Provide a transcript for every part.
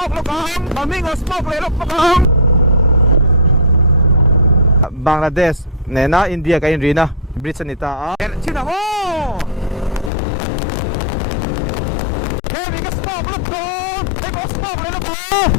smoke lokang Domingo smoke lelok lokang Bangladesh nena India kain rina Brits nita China mo heavy ka smoke lokang heavy smoke lelok lokang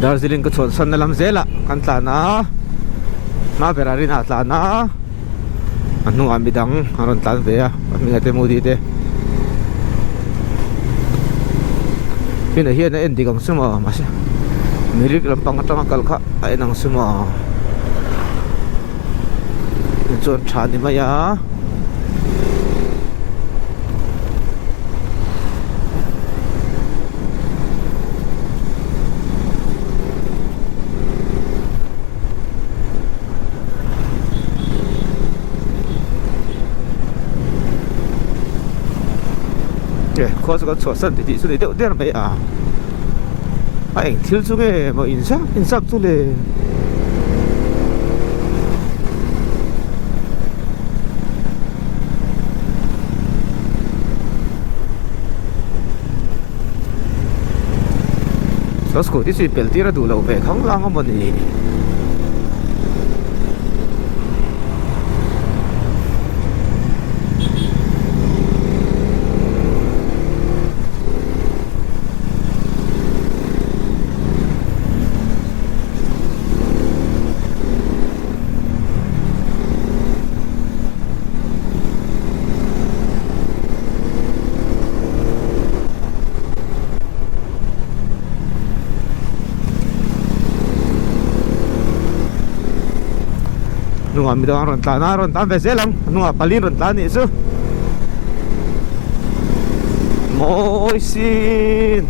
Darjeeling ko son na lam zela kanta na ma Ferrari na atla na anu amidang aron tan de ya amingate mo dite hina hiya na endi kang suma mas mirik lam pangatang kalka ay nang suma jon chani maya 거기서 쳤었는데 소리 내는 거야. 아, 앵틸 중에 뭐 인삼 줄래. 서스코 디스 벨티라 둘라고 배 강강 한번 이. Nung amida ron tan beselang nung apalin ron tan isu moisin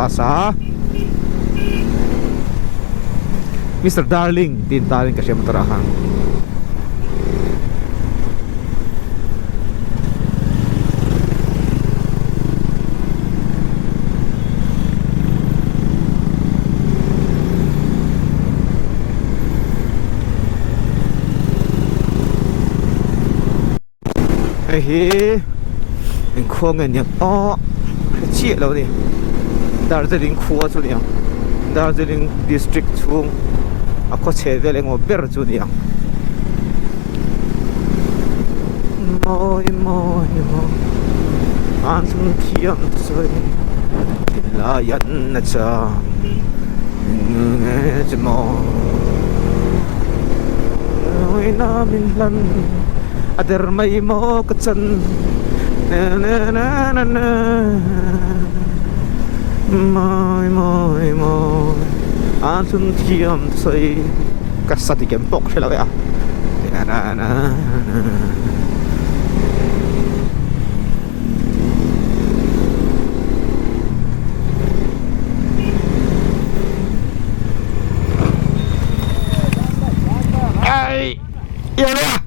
pasa Mr. Darling tin Darling kasi matarahan 에헤 콩은 치에로니 Darjeeling Khua chu niang Darjeeling district chung ako chedel engo ber chu niang moi moi moi an sum thiam soi la yan na cha nge chmo oi na min lan ader mai mo katsan na na na na na moi moi moi an sum thiam soi kasati kempok sila ya na na ay yan na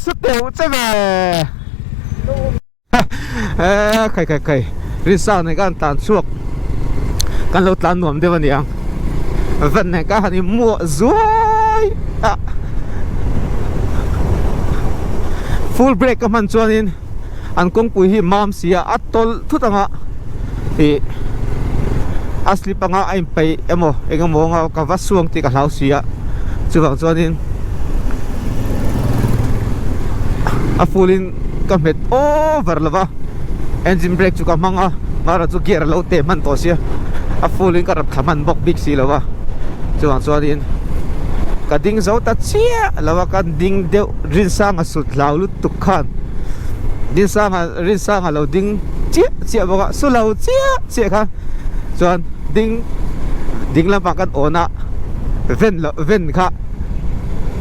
sức đều chứ về khay rin sao này kan tan suộc kan lâu tan nuông đây vậy nhỉ vấn này cái hani mua rồi full break các bạn cho nên anh công pui hi mam sia atol thut anga thì asli panga anh pay emo engam mo nga ka vasuang ti ka hlau sia chuwang cho nên a fullin kamet over lava engine brake chu ka manga mara chu gear lo te man to sia a fullin ka rap thaman bok big si lava chuang cho nên ka ding zo ta chia lava ka ding deu rin sang a sut lau lut tuk khan din sang a rin sang a lo ding chia boka su lo chia kha chuan ding la pa kan ona ven kha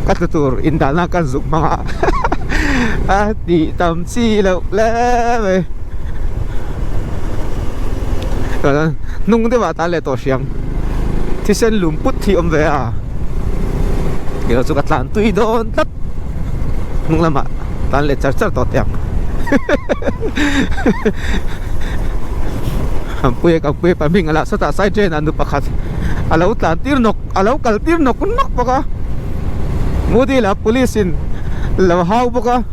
ka tur in dal na kan zuk manga ti tam chi lo le ve nung de wa ta le to siang thi sen lum put thi om ve a kilo chu ka tlan tui don tat nung lama tan le char to tiang puye pa ming ala sata side train anu pakhat alo tlan tir nok alo kal tir nok baka mudi la police in lo hau baka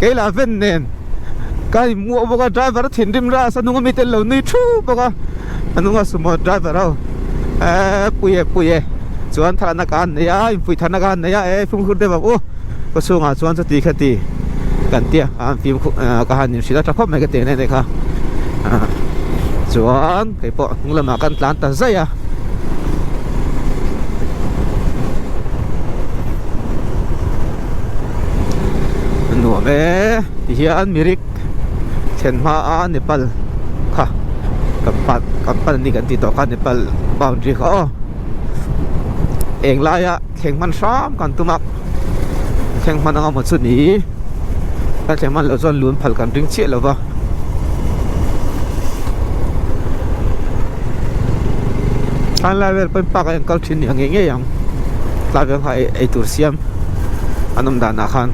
keila ven nen kai mu baka driver thin rim ra sanunga mitel lo ni thu baka anunga sumo driver au puye chuan thana kan ya pui thana kan ya e phung khur de ba o ko sunga chuan cha ti khati kan tia an phim ka han ni sila thakop mai ka te ne kha chuan kai po ngulama kan tlan ta zaya nu me hian mirik chen ma a nepal kha kapan ni kan ti to kha nepal boundary kha eng lai a kheng man sam kan tumak kheng man anga mo chu ni ta kheng man lo zon lun phal kan ring che lo wa kan level pen pak ang kal thin yang nge yang la veng ha ai tur siam anum da na khan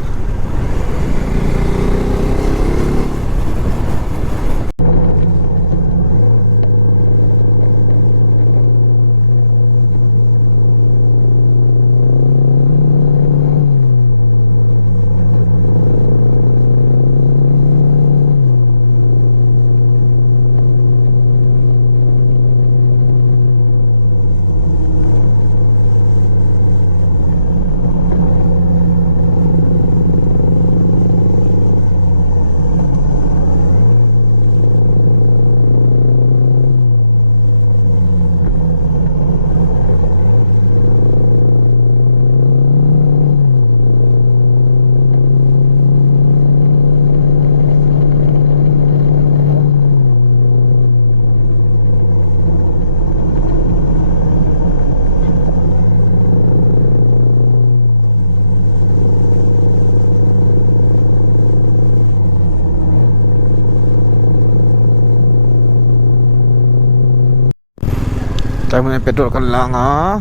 tayo muna yung petrol kan lang ha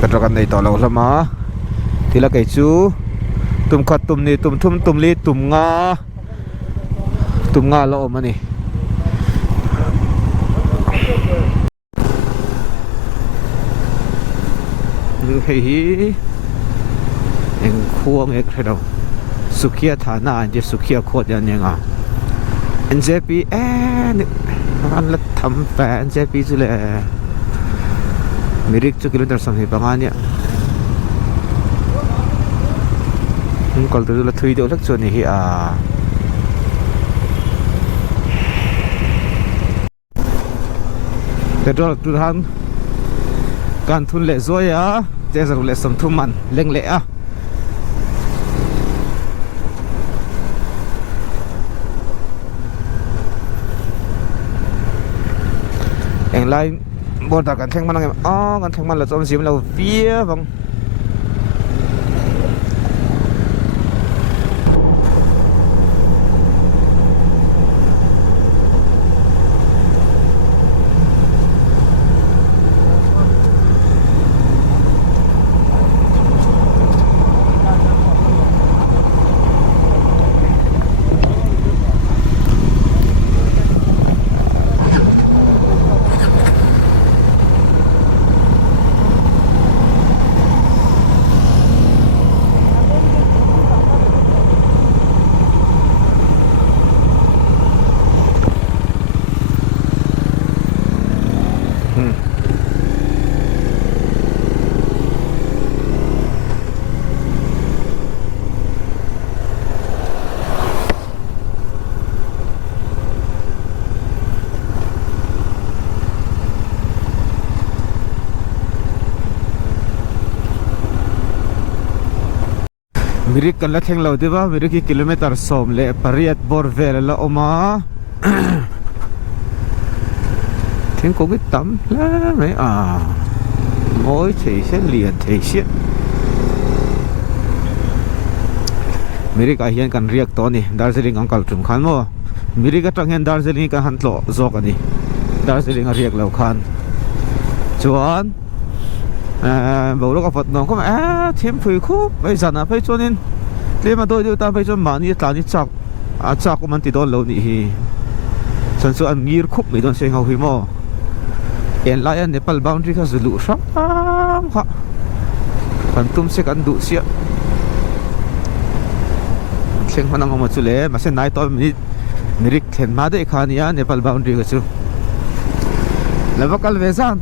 petrol kan na ito lang sama tila kay chu tum khat tum ni tum li tum nga lo man Lưu hei em khuang ek đâu Sukia thana anh Sukia khốt anh nga NJP anh là thầm phá NJP chứ là Mirik cho kilometer sang hi banganya kal tu la thui de lak choni hi a petrol tu han kan thun le zoya te zaru le sam thuman leng le a eng lai bor da kan theng man ang kan theng man la chom sim lo vía bang Mirik kan la theng lo diba mirik kilometer som le pariat bor vel la oma theng ko git tam la mai a ngoi thei se liền thei se mirik a hian kan riak to ni Darjeeling angkal tum khan mo mirik atang hen Darjeeling ka han tlo zok ani Darjeeling a riak lo khan chuan bầu lúc Phật nó có mà thêm phơi khúc bây giờ là phơi cho nên thế mà tôi ta phơi cho mà như là như chọc chọc của mình thì đó lâu nị chân số ăn ngir khúc mình đó sẽ hầu hi mò hiện lại anh Nepal boundary có lũ sắp hả còn tum sẽ ăn đủ xịa xem mà năng mà chú lẽ mà sẽ nãy tôi mình rick khen mà đấy khá nia Nepal boundary cái chú là vác al về ra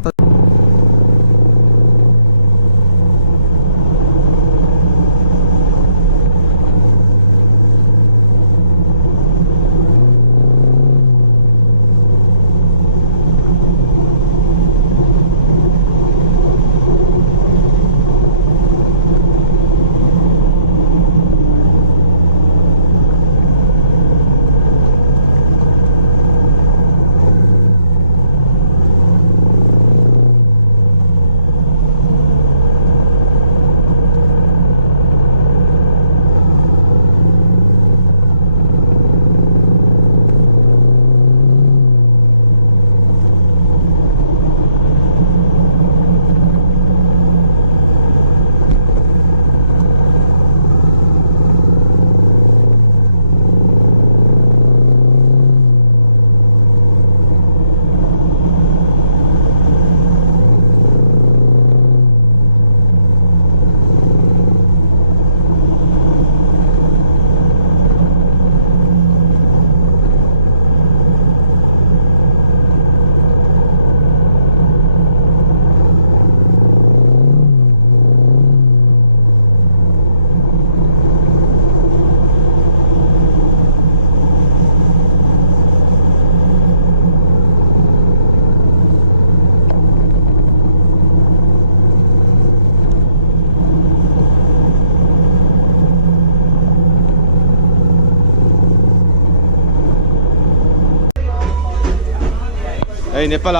Hey Nepal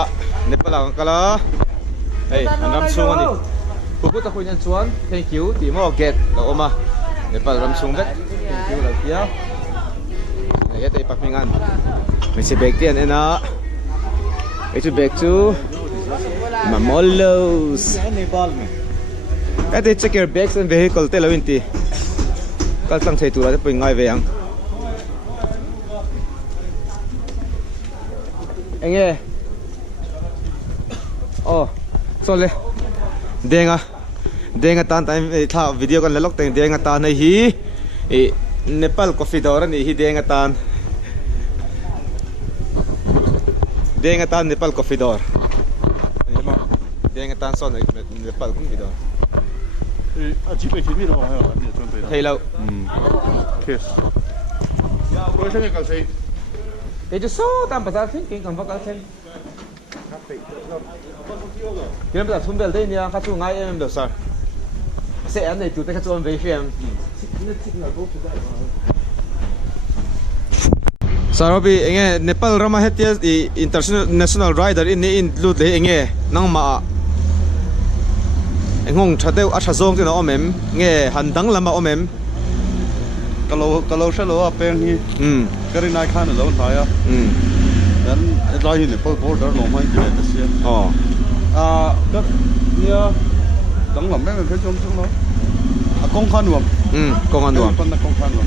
ang kala. Hey ram sung ani. Puput ako niyan suan. Thank you. Di mo get lo oma. Nepal ram sung bet. Thank you la kia. Ay tay pakmingan. May si bag tiyan ena. Ito bag to Mamolos. Nepal me. Ate check your bags and vehicle te lawinti. Kal tang thai tu la te poi ngai ve yang. Enge oh sole denga tan time tha video kan lalok teng denga tan hi Nepal coffee dor ni hi denga tan Nepal coffee dor denga tan son Nepal coffee dor几倍前面的话还有你准备的。 thầy lâu Kiss。我现在讲谁？ để cho số tam bát thiên kinh cầm vào cái thiên cái bây giờ thun bel đây nha các chú ngay em được sao sẽ anh này chủ tịch các chú về phim Sarabi enge Nepal Rama Hetia international rider in lut le enge nang ma engong thateu a thazong te na omem nge handang lama omem kalau selo apa yang ni? Kering naik kan lawan saya. Dan lagi ni border lomai je ada sih. oh kat dia tang lam memang kerja macam lo. Kong kan wam. kong an duam Pan kong kan wam.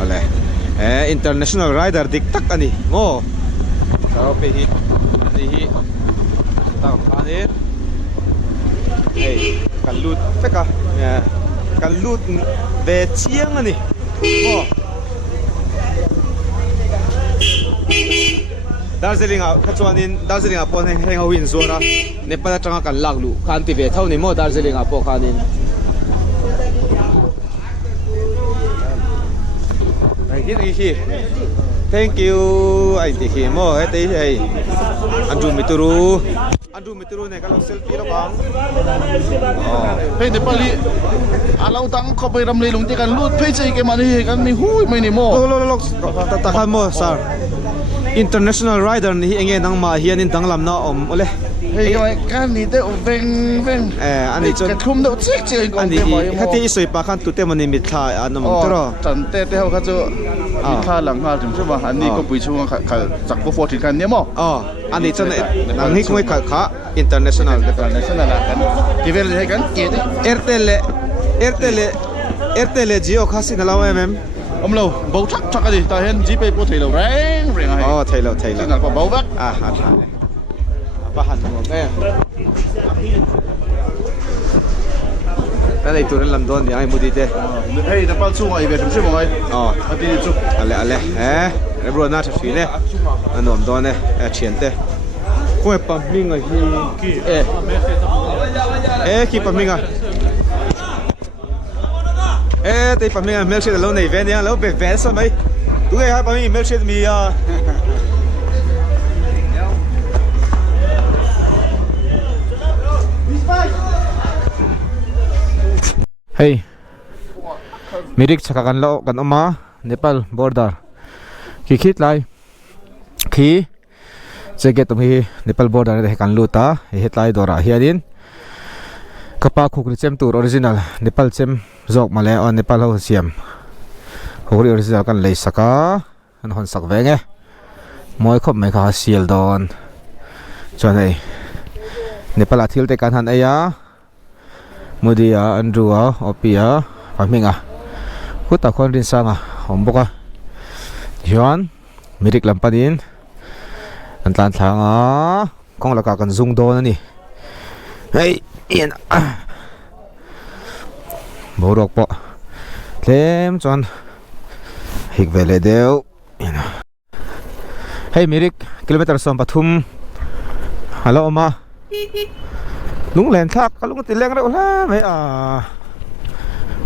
ale international rider dik tak ani ngo Sarabi hi ta kane kalut feka ya kalut ve chiang ani oh Darjeeling a khachuanin Darjeeling a pon heng win zona Nepal atanga kan laklu kan ti ve thau ni mo Darjeeling a po khanin ai hi thank you ai ti hi mo te ai Andrew Mituru ne kalau selfie lo bang Hei Nepali, alau tang kau pergi ramai lung kan lut peci ke mana kan ni hui main ni mo. Lok takkan mo sar international rider ni enge nang ma hian in danglam na om ole Hei kan ni te veng ani chon kum do cik cik kau ani te mo. khati isoi pa khan tu te mani mitha anom tro Tan te hau kau tu mitha lang ha jum sebab ani kau pergi cuma kau cak kau 14 kan ni mo. ani chon nang hi koi kha international International lah kan. Kivel je kan kiri. Airtel Jio khasi na law Om lo bau chắc cái gì ta hiện chỉ bị bố thầy lo reng reng hay. thầy lo Chỉ là có bau vắt. Apa han mo nghe ta đây tụi nó làm đòn thì ai mua đi thế Hey, đã bao chung rồi về chúng tôi mọi người. Đi chung. ale em rồi na chụp phim nè anh làm đòn nè chuyển thế coi bấm mình rồi khi bấm mình à đây bấm mình à milkshake lâu này về nha lâu về về sao mấy tụi cái hai bấm mình milkshake mi hey mirik chakakan lo kan oma Nepal border khit lai khi cheke tumhi Nepal border de kan luta hetlai dora hianin kapa khukri chem tur original Nepal chem jok male on Nepal ho siam khukri original kan lei saka an hon sak venge moi khop mai kha sial don chonei Nepal athil te kan han aya Mudia Andrewa Opia Paminga Kuta kon rin sanga Homboka Yuan Mirik lampanin Antan thanga Kong laka kan zung do na ni Hey Iyan Borok po Tlem chon Higvele deo Hey Mirik Kilometer som Pathum Hello Oma lung len thak kalung ti leng ra ola mai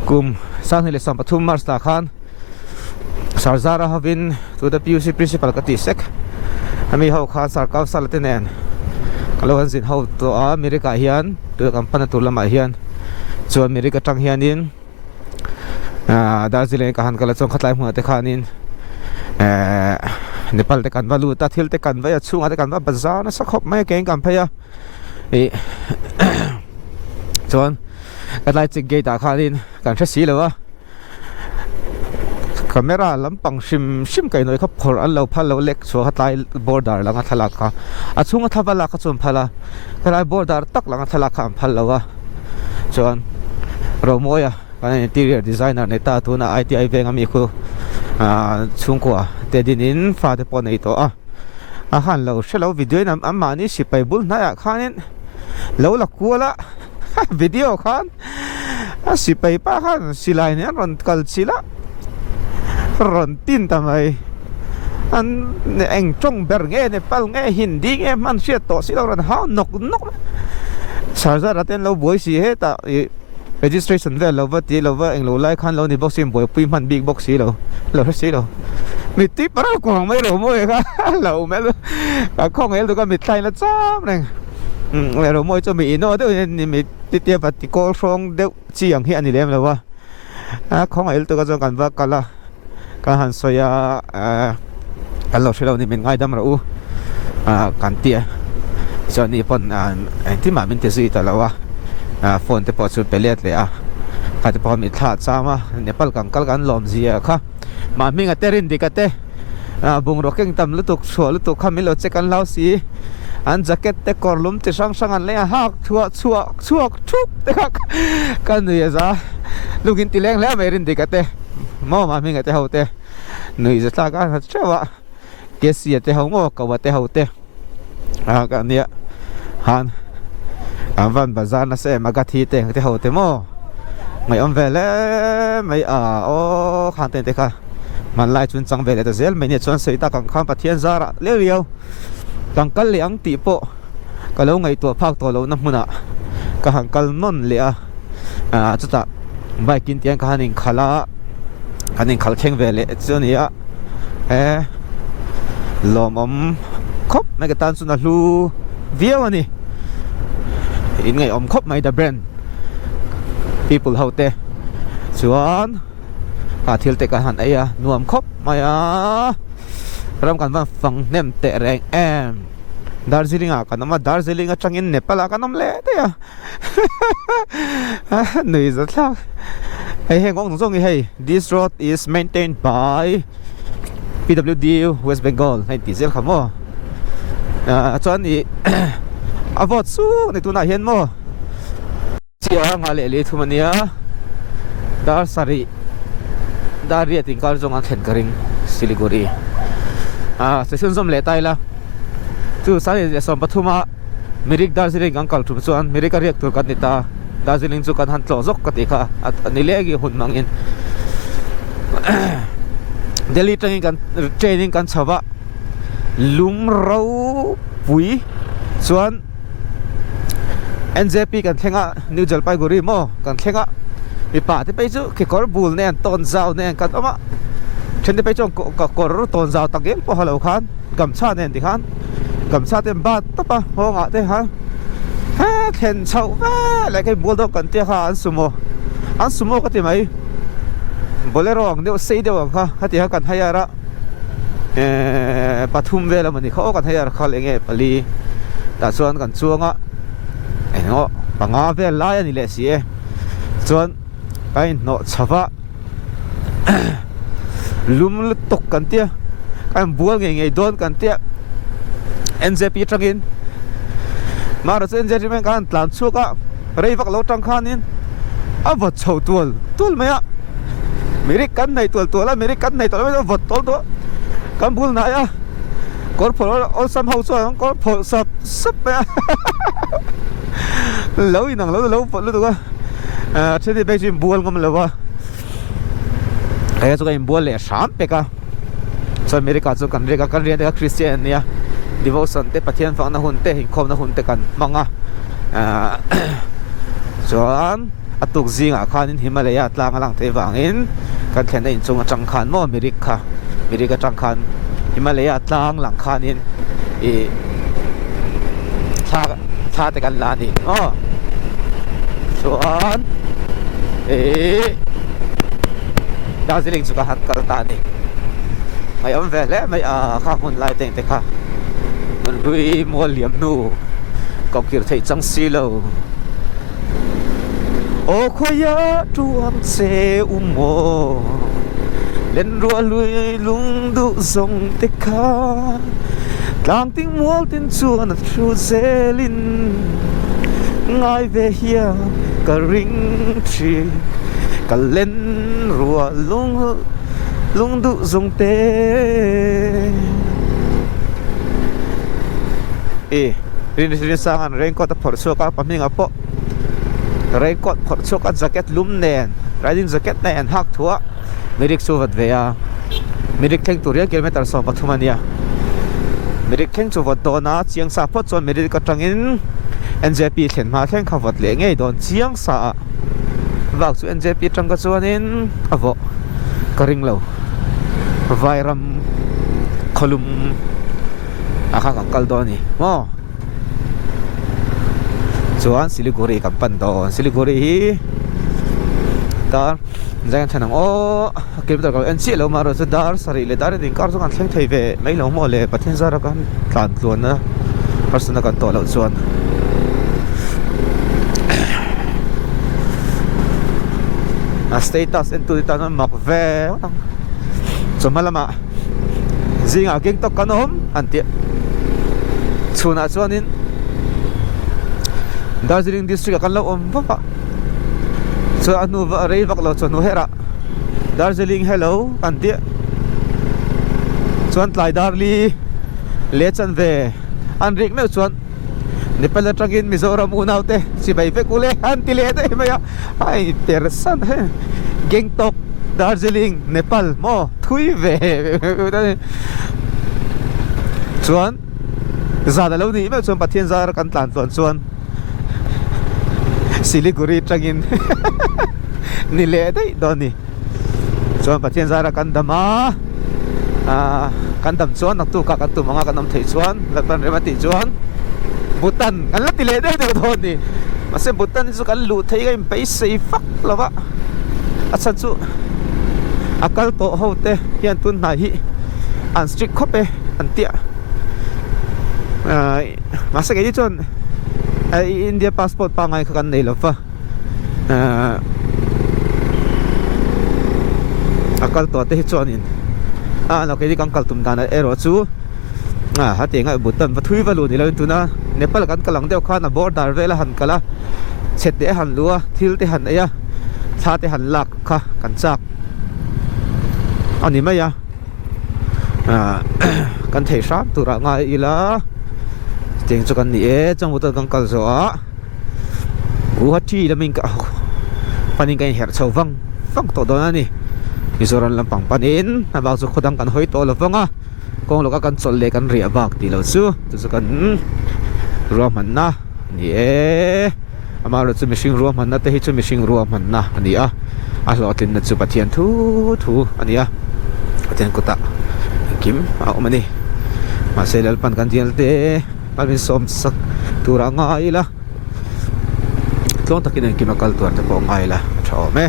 kum sang hele sam Pathum Marsta khan Sarzara havin to the PUC principal kati sek ami ho khan sarkaw salatenen kalon zin ho to America hian to kampana tulama hian chu America tang hianin Darjeeling ka han kala chong khatlai mu te khanin Nepal te kan valu ta thil te kan vai chunga te kan va bazar na sakhop mai keng kam phaya chon cái lại chỉnh gate khai lên cảnh sát xí rồi camera lampang sim cái nói khắp phở ăn lâu phá lâu lek số hát lại border là ngắt thалак à chung ngắt thалак cái chum phala cái lại border tắc là ngắt thалак am phal lâu chon rồi moi cái interior designer này ta tu na ITI về ngami khu chung qua te din in pha te pon này to han lo shelo video nam amani sipai bul na ya khanin lo la kuala video khan sipai pa khan silai ne ron kal sila ron tin tamai an eng trong ber nge Nepal nge Hindi nge man sia to sila ron ha nok sarza raten lo boy si he ta registration ve lo va ti lo va eng lo lai khan lo ni box sim boy pui man big box si lo si lo mi ti para ko mai lo mo ka lo me ka khong el to ka mi tai la cham neng lo mo cho mi no de ni mi ti ti pa ti ko song de chi ang hi ani lem lo wa khong el to ka jong kan va kala ka han soya lo shelo ni min ngai dam ra u kan ti cho ni pon ti ma min te si ta la wa phone te po chu pelet le ka te po mi tha chama Nepal kang kal kan lom zia kha ma mi nga terin dikate bung rokeng tam lutuk so lutuk khamilo chekan lau si an jacket te korlum te sang sang an le hak chuak thuk te kan ni za lugin tileng le merin dikate mo ma mi nga te hote nui za ta ka chawa kesi te hongo ka wa te hote ka nia han van bazar na se magathi te hote mo ngai om vele mai o khan te ka man lai chun chang vele ta zel mai ne chon sei ta kang kham pathian zara le riau kang kal le ang ti po ka lo ngai to phak to lo na hmuna ka hang kal non le chuta baikin tiang ka hanin khala hanin khal kheng vele chunia lomom khop mai ka tan suna hlu viau ani in ngai om khop mai da brand people hote chuan thil te ka han aya nuam khop maya ram kan van fang nem te reng Darjeeling kanama Darjeeling atangin Nepal kanam le te ya nui za thak heng ong zong hey this road is maintained by PWD West Bengal hai diesel khamo chuan ni avot su ni tuna hian mo chia ngale le thumania dar sari daria tingkal jong an thlen karing Siliguri station zom le tai la chu sari som pathuma mirik Darjeeling angkal thu chuan mirik ariak tur kan nita Darjeeling chu kan han tlo jok ka ti kha nilegi hun mangin Delhi training kan chawa lum ro pui chuan NJP kan thenga New Jalpaiguri mo kan thenga mi pa te pe chu ke kor bul ne ton zau ne kan ama chen te pe chu ka kor ton zau tagel po halo khan gamcha ne ti khan gamcha te ba ta pa ho nga te ha then chau va la kai bol do kan te kha an sumo ka ti mai bolero ang de sei de wang kha hati ha kan hayara pathum vela mani kho kan hayar khal enge pali ta chuan kan chuanga ngo panga ve lai ani le si chuan kai no chawa lum tok kan tia kan bual nge don kan tia NJP tangin mara chen NJP men kan tlan chuka reivak lo tang khanin avot chho tul maya mirik kan nei tul mirik kan nei tol vot tol do kan bul na ya kor phol ol sam ho chuan kor phol sap ya lâu inang lâu phật luôn rồi trên thì bây giờ buồn không lâu à cái chỗ cái buồn lẽ sám pe cả so America chỗ kan riêng cái Christian nia devotion te pathian phang na hun te hin khom na hun te kan manga chuan atuk zinga khanin Himalaya tlang alang te wangin kan thlen in chunga chang khan mo America chang khan Himalaya tlang lang khanin tha te kan la ni chuan Darjeeling chu ka hat kal ta ni mai om ve le mai kha hun lai teng te kha man rui mo liam nu ko kir thei chang si lo o khoya tuam se umo len rua lui lung du zong te kha tlang ting mual tin chuan a thu zelin ngai ve hia ka ring thi ka len rua lung du zong te rin sangan raincoat a phorchuk a paming apo raincoat phorchuk a jacket lum nen riding jacket na en hak thua medic suvat veya medic theng turia kilometer so pathumania medic theng chu wat dona chiang sa phot chon medic atangin NJP thlen ma theng khawat le ngei don chiang sa wak chu NJP tang ka chuanin avo karing lo vairam kholum akha kal doni mo chuan Siliguri kampan don Siliguri hi dar jangan thanang o kilometer ka NC lo maro chu dar sari le dar ding kar chu kan thleng thei ve mai lo mo le pathin zara kan tlan tluan na persona kan to lo chuan a status into the tanon makve chumalama zinga geng to kanom anti chuna chuanin Darjeeling district kan lo papa so anu rei vak lo chonu hera Darjeeling hello anti chuan tlai darli lechan ve anrik me chuan Nepal atangin Mizoram unaute si bai pe kule anti le te maya ai tersan he Gangtok Darjeeling Nepal mo thui ve chuan zada lo ni me chuan pathian zar kan tlan chuan Siliguri tangin ni le dai doni chuan pathian zara kan dama kan dam chuan nak tu ka kan tu manga kan nam thei chuan latpan remati chuan Bhutan kan la tile dai doni mase Bhutan chu kan lu thei ga pai sei fak lawa achan chu akal to hote hian tun na hi an strict khope antia mase ge chon India passport pa ngai kan nei lo fa akal to te chuanin no ke di kan kal tum dana ero chu hati ngai Bhutan pathui valu ni lo tuna Nepal kan kalang deu khana border vela han kala chete han lua thil te han aya tha te han lak kha kan chak ani maya kan thei sap tura ngai ila ting chu kan ni e chang Bhutan kan kal zo a Guwahati laming ka paning kan her chawang fang to don ani Mizoram lampang panin abang chu khodang kan hoi to lawanga kong loka kan cholle kan ria bak ti lo chu chu kan ruam man na ni e amaro chu mishing ruam man na te hi chu mishing ruam man na ani a hlotin na chu pathian thu ani a pathian kuta kim a omani ma selal pan kan dial te palmin som sak tura nga ila tlong takin kim akal tuar te po nga ila chome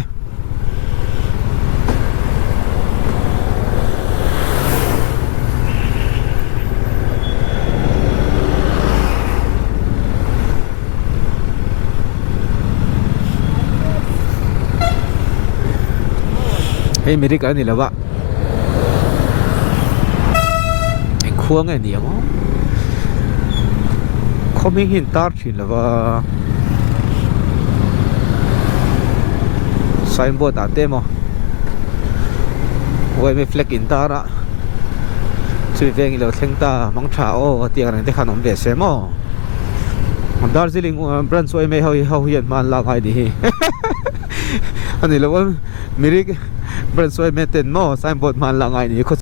hey Amerika ni lawa en khuang ni mo coming in tar chin lawa signboard ate mo we me flag in tara chui veng lo thleng ta mang tha o tiang rang te khanom be se mo Darjeeling branch we me how hian man la ngai ni ani lawa mirik branch we me ten mo signboard man la ngai ni